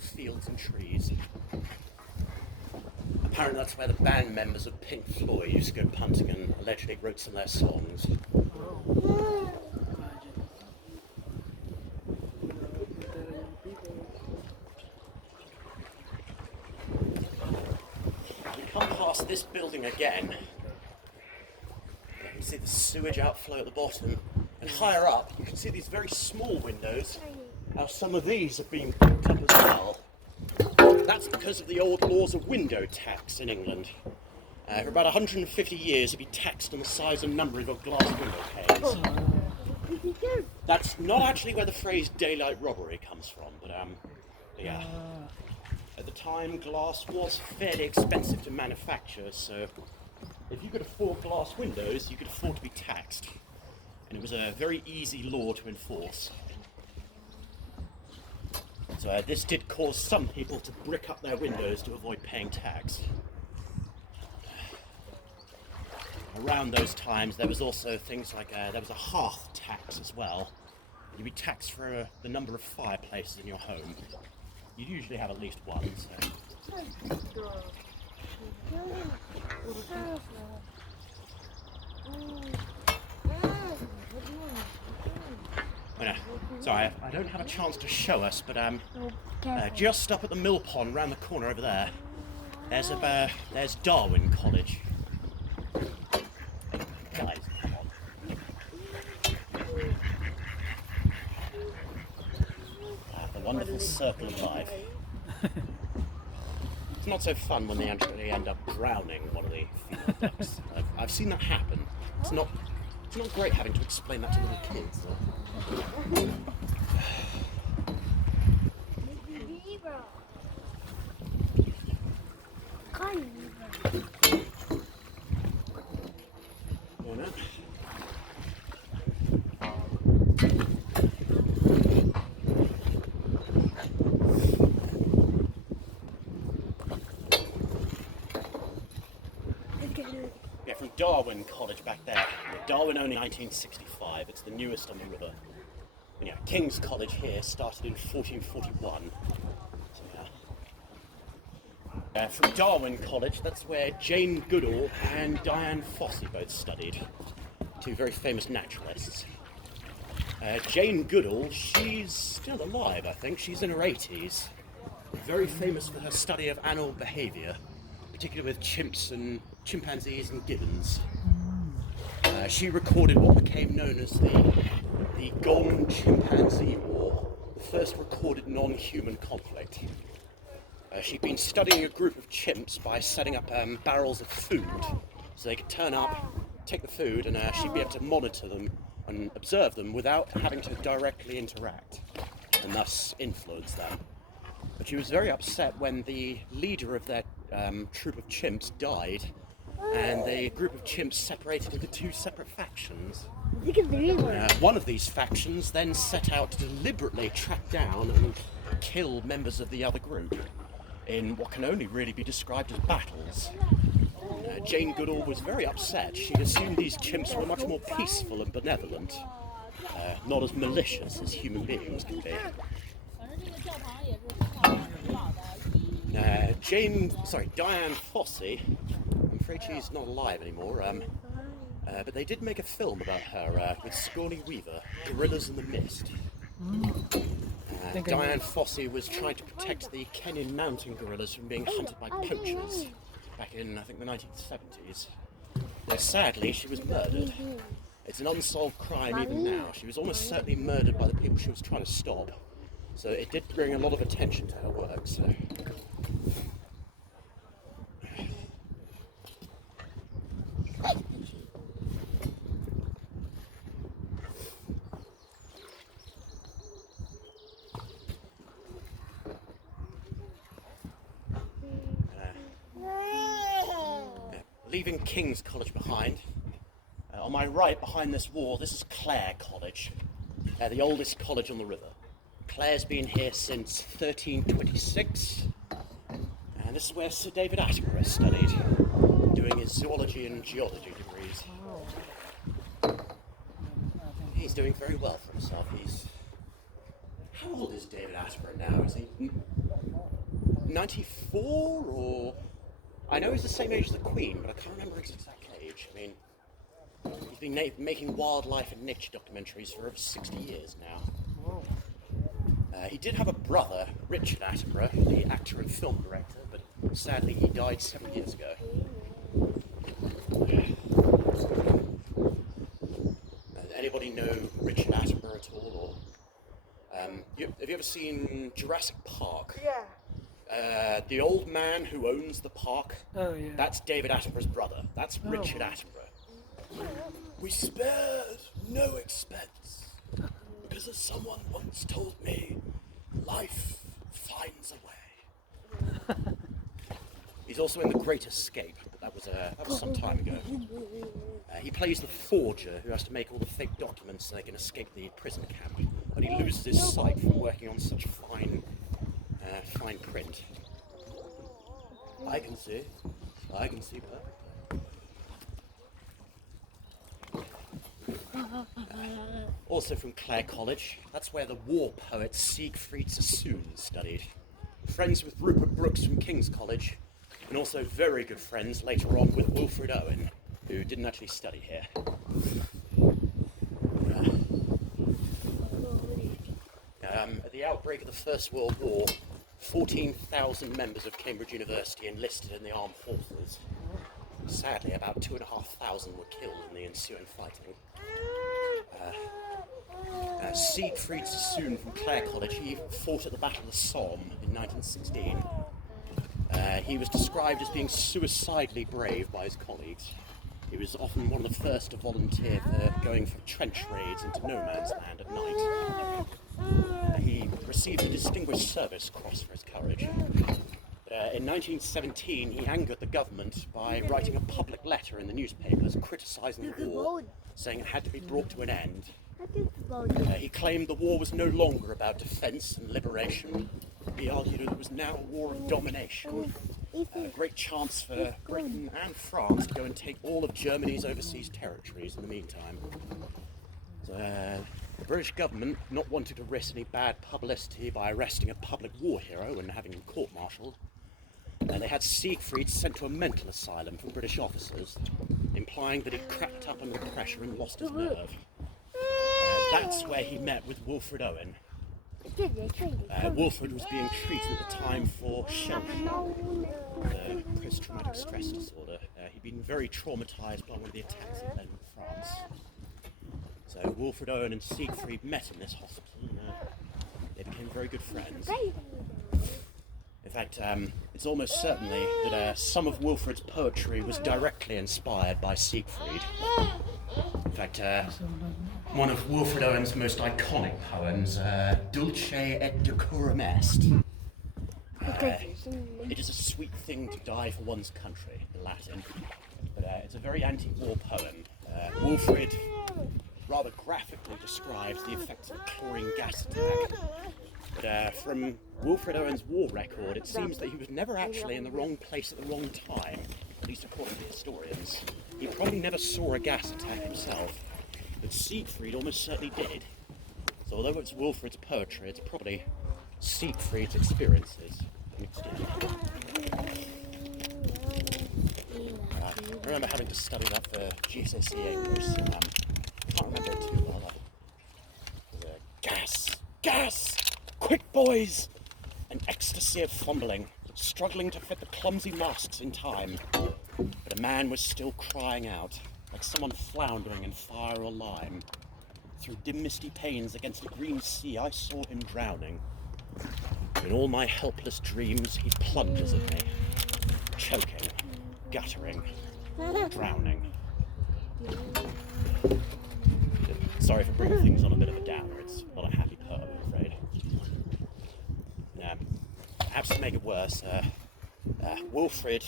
fields and trees. Apparently that's where the band members of Pink Floyd used to go punting and allegedly wrote some of their songs. We come past this building again. You can see the sewage outflow at the bottom. And higher up, you can see these very small windows. Now some of these have been picked up as well. That's because of the old laws of window tax in England. For about 150 years, you'd be taxed on the size and number of your glass window panes. That's not actually where the phrase daylight robbery comes from, but yeah. At the time, glass was fairly expensive to manufacture, so if you could afford glass windows, you could afford to be taxed. And it was a very easy law to enforce. So this did cause some people to brick up their windows to avoid paying tax. Around those times there was also things like there was a hearth tax as well. You'd be taxed for the number of fireplaces in your home. You'd usually have at least one. Sorry, I don't have a chance to show us, but just up at the mill pond round the corner over there, there's Darwin College. Guys, come on. The wonderful circle of life. It's not so fun when they actually end up drowning one of the field ducks. I've seen that happen. It's not great having to explain that to little kids. Yeah, from Darwin College back there. Darwin only 1965. It's the newest on the river. And yeah, King's College here started in 1441. So, yeah. From Darwin College, that's where Jane Goodall and Dian Fossey both studied. Two very famous naturalists. Jane Goodall, she's still alive, I think. She's in her 80s. Very famous for her study of animal behaviour, particularly with chimpanzees and gibbons. She recorded what became known as the Gong Chimpanzee War, the first recorded non-human conflict. She'd been studying a group of chimps by setting up barrels of food, so they could turn up, take the food, and she'd be able to monitor them and observe them without having to directly interact, and thus influence them. But she was very upset when the leader of their troop of chimps died, and the group of chimps separated into two separate factions. One of these factions then set out to deliberately track down and kill members of the other group in what can only really be described as battles. Jane Goodall was very upset. She assumed these chimps were much more peaceful and benevolent, not as malicious as human beings can be. Dian Fossey, I'm afraid she's not alive anymore, but they did make a film about her with Sigourney Weaver, Gorillas in the Mist. Dian Fossey was trying to protect the Kenyan mountain gorillas from being hunted by poachers back in, I think, the 1970s. Though sadly, she was murdered. It's an unsolved crime even now. She was almost certainly murdered by the people she was trying to stop. So it did bring a lot of attention to her work. So. Leaving King's College behind, on my right behind this wall, this is Clare College, the oldest college on the river. Clare's been here since 1326, and this is where Sir David Attenborough studied, doing his zoology and geology degrees. He's doing very well for himself. How old is David Attenborough now? Is he 94 or... I know he's the same age as the Queen, but I can't remember his exact age. I mean, he's been making wildlife and nature documentaries for over 60 years now. He did have a brother, Richard Attenborough, the actor and film director, but sadly he died 7 years ago. Anybody know Richard Attenborough at all? Or, have you ever seen Jurassic Park? Yeah. The old man who owns the park, Oh, yeah. that's David Attenborough's brother. That's Richard Attenborough. We spared no expense, because as someone once told me, life finds a way. He's also in The Great Escape, but that was some time ago. He plays the forger who has to make all the fake documents so they can escape the prison camp, but he loses his sight from working on such fine print. I can see perfectly. Also from Clare College, that's where the war poet Siegfried Sassoon studied. Friends with Rupert Brooks from King's College, and also very good friends later on with Wilfred Owen, who didn't actually study here. At the outbreak of the First World War, 14,000 members of Cambridge University enlisted in the armed forces. Sadly, about 2,500 were killed in the ensuing fighting. Siegfried Sassoon from Clare College, he fought at the Battle of the Somme in 1916. He was described as being suicidally brave by his colleagues. He was often one of the first to volunteer for going for trench raids into no man's land at night. He received the Distinguished Service Cross for his courage. In 1917, he angered the government by writing a public letter in the newspapers criticising the war, saying it had to be brought to an end. He claimed the war was no longer about defence and liberation. He argued that it was now a war of domination. A great chance for Britain and France to go and take all of Germany's overseas territories in the meantime. The British government, not wanting to risk any bad publicity by arresting a public war hero and having him court-martialed, they had Siegfried sent to a mental asylum from British officers, implying that he'd cracked up under the pressure and lost his nerve. That's where he met with Wilfred Owen. Wilfred was being treated at the time for shell shock, post-traumatic stress disorder. He'd been very traumatised by one of the attacks he led in France. So Wilfred Owen and Siegfried met in this hospital and they became very good friends. In fact, it's almost certainly that some of Wilfred's poetry was directly inspired by Siegfried. In fact, one of Wilfred Owen's most iconic poems, Dulce et decorum est. It is a sweet thing to die for one's country, in Latin. But it's a very anti-war poem. Wilfred rather graphically describes the effects of a chlorine gas attack. But from Wilfred Owen's war record, it seems that he was never actually in the wrong place at the wrong time, at least according to historians. He probably never saw a gas attack himself, but Siegfried almost certainly did. So although it's Wilfred's poetry, it's probably Siegfried's experiences mixed in. I remember having to study that for GCSE English. I can't remember it too well. Gas! Quick, boys! An ecstasy of fumbling, struggling to fit the clumsy masks in time. But a man was still crying out, like someone floundering in fire or lime. Through dim misty panes against a green sea, I saw him drowning. In all my helpless dreams, he plunges at me, choking, guttering, drowning. Sorry for bringing things on a bit of a downer. It's not a happy poem, I'm afraid. Perhaps to make it worse, Wilfred,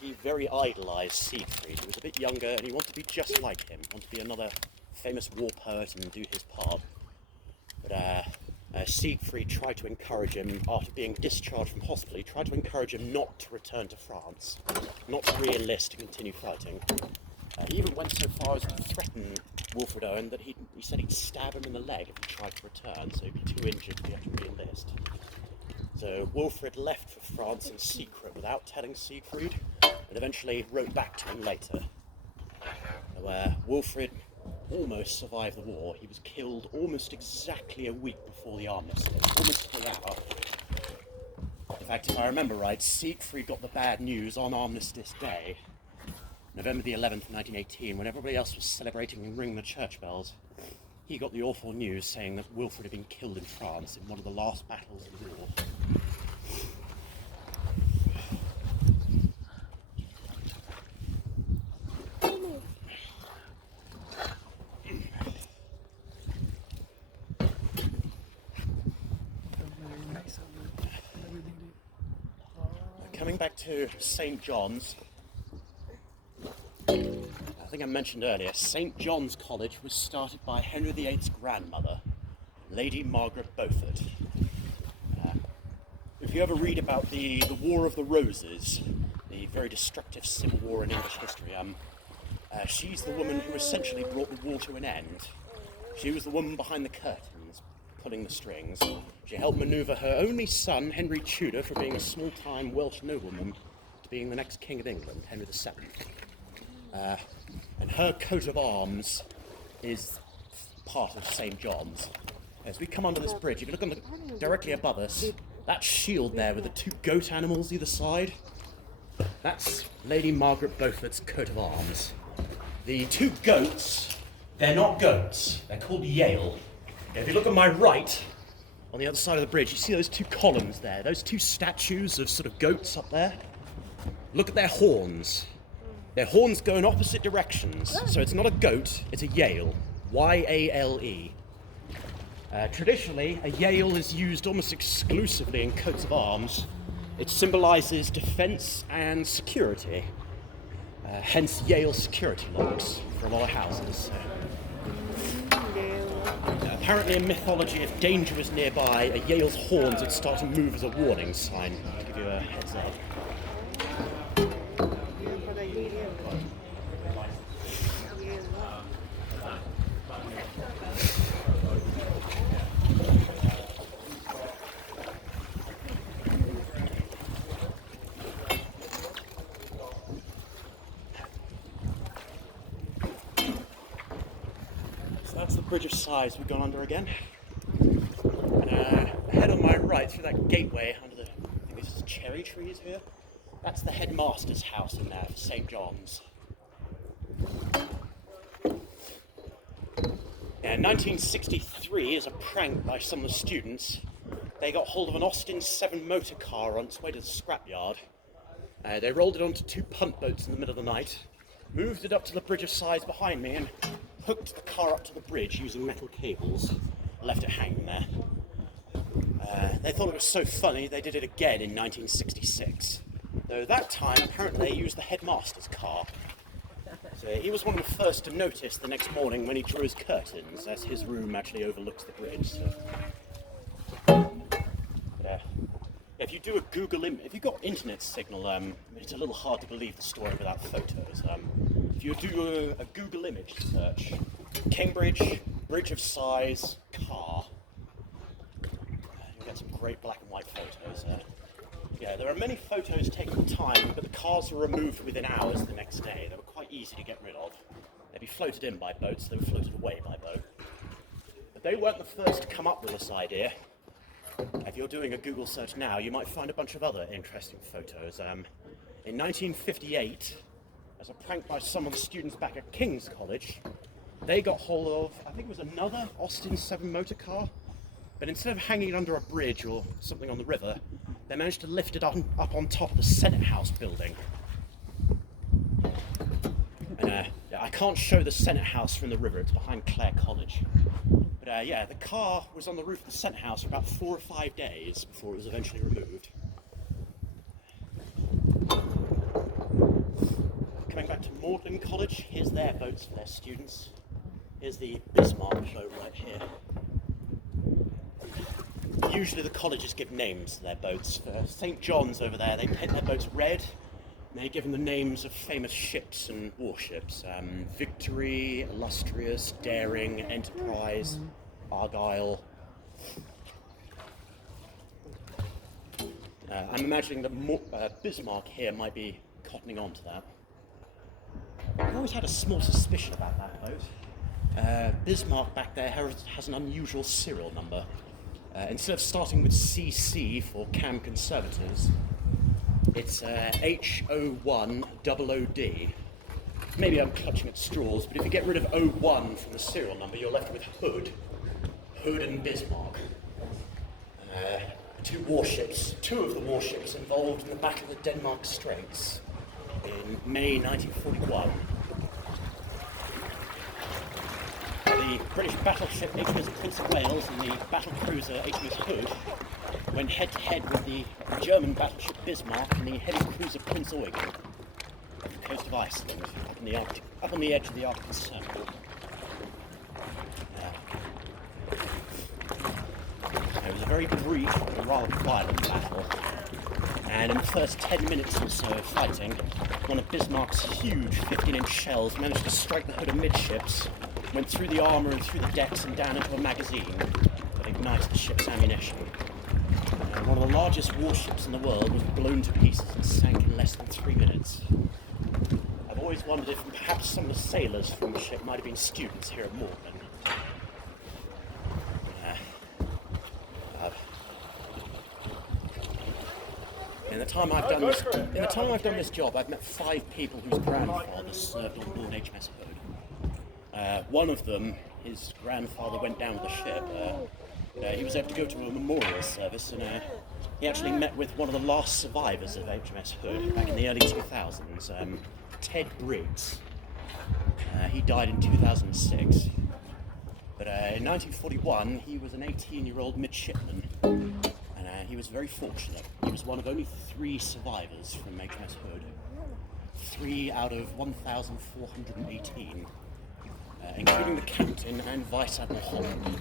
he very idolised Siegfried. He was a bit younger and he wanted to be just like him, wanted to be another famous war poet and do his part. But Siegfried tried to encourage him, after being discharged from hospital, he tried to encourage him not to return to France, not to re-enlist and continue fighting. He even went so far as to threaten Wilfred Owen that he said he'd stab him in the leg if he tried to return, so he'd be too injured to be able to re-enlist. So Wilfrid left for France in secret without telling Siegfried, and eventually wrote back to him later. Where Wilfrid almost survived the war. He was killed almost exactly a week before the armistice, almost to the hour. In fact, if I remember right, Siegfried got the bad news on Armistice Day, November the 11th, 1918, when everybody else was celebrating and ringing the church bells. He got the awful news saying that Wilfrid had been killed in France in one of the last battles of the war. Coming back to St. John's, I think I mentioned earlier, St. John's College was started by Henry VIII's grandmother, Lady Margaret Beaufort. If you ever read about the War of the Roses, the very destructive civil war in English history, she's the woman who essentially brought the war to an end. She was the woman behind the curtains, pulling the strings. She helped manoeuvre her only son, Henry Tudor, from being a small-time Welsh nobleman to being the next King of England, Henry VII. And her coat of arms is part of St. John's. As we come under this bridge, if you look directly above us, that shield there with the two goat animals either side, that's Lady Margaret Beaufort's coat of arms. The two goats, they're not goats, they're called Yale. If you look on my right, on the other side of the bridge, you see those two columns there, those two statues of sort of goats up there? Look at their horns. Their horns go in opposite directions, so it's not a goat, it's a Yale. Y-A-L-E. Traditionally, a Yale is used almost exclusively in coats of arms. It symbolises defence and security. Hence Yale security locks for a lot of houses. Apparently in mythology, if danger was nearby, a Yale's horns would start to move as a warning sign, to give you a heads up. That's the Bridge of Sighs we've gone under again. And ahead on my right, through that gateway under the, I think this is cherry trees here, that's the headmaster's house in there for St. John's. In 1963, as a prank by some of the students, they got hold of an Austin 7 motor car on its way to the scrapyard. They rolled it onto two punt boats in the middle of the night, moved it up to the Bridge of Sighs behind me, and hooked the car up to the bridge using metal cables, left it hanging there. They thought it was so funny they did it again in 1966. Though that time, apparently they used the headmaster's car. So he was one of the first to notice the next morning when he drew his curtains, as his room actually overlooks the bridge. So. If you do a Google image, if you've got internet signal, it's a little hard to believe the story without photos. If you do a Google image search, Cambridge, Bridge of Sighs, car, you'll get some great black and white photos there. Yeah, there are many photos taken at the time, but the cars were removed within hours the next day. They were quite easy to get rid of. They'd be floated in by boats, they were floated away by boat. But they weren't the first to come up with this idea. If you're doing a Google search now, you might find a bunch of other interesting photos. In 1958, as a prank by some of the students back at King's College, they got hold of, I think it was another Austin 7 motor car, but instead of hanging it under a bridge or something on the river, they managed to lift it up on top of the Senate House building. And I can't show the Senate House from the river, it's behind Clare College. But yeah, the car was on the roof of the Senate House for about 4 or 5 days before it was eventually removed. Coming back to Magdalen College, here's their boats for their students. Here's the Bismarck boat right here. Usually the colleges give names to their boats. For St. John's over there, they paint their boats red. And they give them the names of famous ships and warships. Victory, Illustrious, Daring, Enterprise, Argyle. I'm imagining that Bismarck here might be cottoning on to that. I've always had a small suspicion about that boat. Bismarck back there has an unusual serial number. Instead of starting with CC for Cam Conservatives, it's H0100D. Maybe I'm clutching at straws, but if you get rid of 01 from the serial number, you're left with Hood and Bismarck. Two of the warships involved in the Battle of the Denmark Straits in May 1941. The British battleship HMS Prince of Wales and the battle cruiser HMS Hood went head-to-head with the German battleship Bismarck and the heavy cruiser Prince Eugen off the coast of Iceland, up on the edge of the Arctic Circle. It was a very brief but rather violent battle, and in the first 10 minutes or so of fighting, one of Bismarck's huge 15-inch shells managed to strike the hood amidships, went through the armour and through the decks and down into a magazine that ignited the ship's ammunition. One of the largest warships in the world was blown to pieces and sank in less than 3 minutes. I've always wondered if perhaps some of the sailors from the ship might have been students here at Morgan. In the time I've done this job, I've met 5 people whose grandfathers served on board HMS Hood. One of them, his grandfather went down with the ship. He was able to go to a memorial service, and he actually met with one of the last survivors of HMS Hood back in the early 2000s, Ted Briggs. He died in 2006. But in 1941, he was an 18-year-old midshipman. He was very fortunate. He was one of only 3 survivors from HMS Hood. 3 out of 1,418, including the captain and Vice Admiral Holland.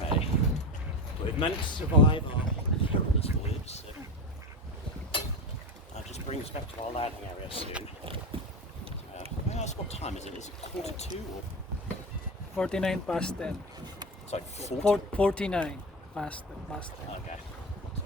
Right. We've managed to survive our perilous voyage, so just bring us back to our landing area soon. May I ask what time is it? Is it 1:45 or? 49 past 10. Sorry, 49 past 10. Okay.